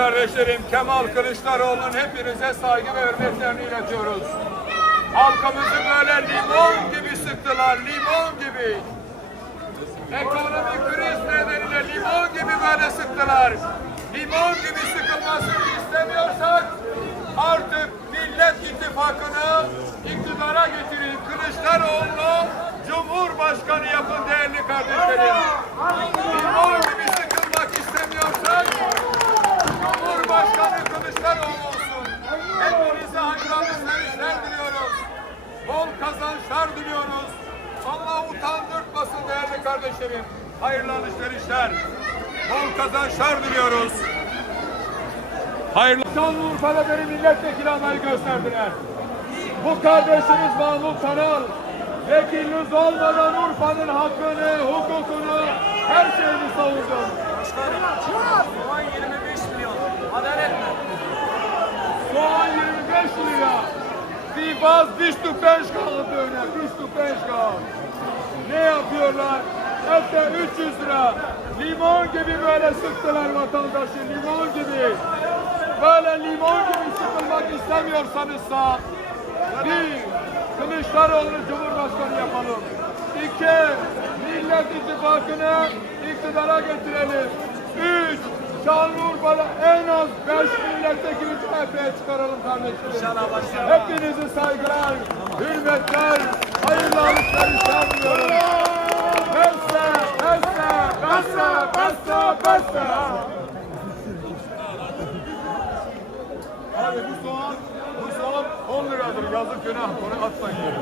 Kardeşlerim Kemal Kılıçdaroğlu'nun hepinize saygı ve hürmetlerini iletiyoruz. Halkımızı böyle limon gibi sıktılar, limon gibi. Ekonomik kriz nedeniyle limon gibi böyle sıktılar. Limon gibi sıkılmasını istemiyorsak artık Millet İttifakı'nı iktidara getirin. Kılıçdaroğlu'nu Cumhurbaşkanı yapın değerli kardeşlerim. Limon gibi sıkılmak istemiyorsak Cumhurbaşkanı Kılıçdaroğlu olsun. Hepinize hayırlı alışverişler diliyoruz. Bol kazançlar diliyoruz. Allah utandırtmasın değerli kardeşlerim. Hayırlı alışverişler. Bol kazançlar diliyoruz. Hayırlı. Şanlıurfa'da beni milletvekili adayı gösterdiler. Bu kardeşiniz Mahmut Tanal vekiliniz olmadan Urfa'nın hakkını, hukukunu, her şeyini savundum. Soğan 25 milyon. Adalet mi? Soğan 25 lira. Du Pençkalı döner, bist du Pençkalı. Ne yapıyorlar? Hatta 300 lira. Limon gibi böyle sıktılar vatandaşı, limon gibi. Böyle limon gibi sıkılmak istemiyorsanızsa bir, Kılıçdaroğlu'nu Cumhurbaşkanı yapalım. İki, Millet İttifakı'nı iktidara getirelim. Üç, Şanlıurfa'da en az beş milletvekili CHP'ye çıkaralım kardeşlerim. Hepinizi saygılar, hürmetler, hayırlı alışverişler diliyorum. Beste, beste, beste, beste, beste. Abi bu soğan, bu soğan 10 liradır. Yazık günah. Onu atmayın yere.